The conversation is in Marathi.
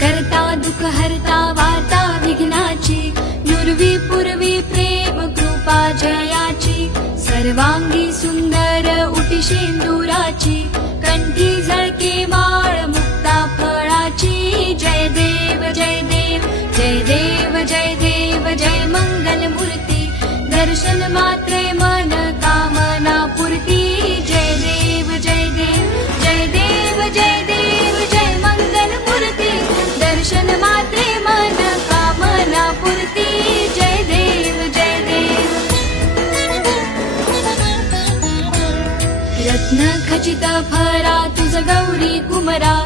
करता दुःख हरता वार्ता विघ्नाची नुरवी पूर्वी प्रेम कृपा जयाची सर्वांगी सुंदर उटी शेंदुराची कंठी झळके माळ मुक्ता फळाची जय देव जय देव जय देव जय देव जय मंगल मूर्ती दर्शन मात्रे मन कामना पूर्ती जय देव जय देव जय देव जय देव जय मंगल मूर्ती दर्शन मात्रे मन कामना पूर्ती जय देव जय देव रत्न खचित फरा तुझ गौरी कुमरा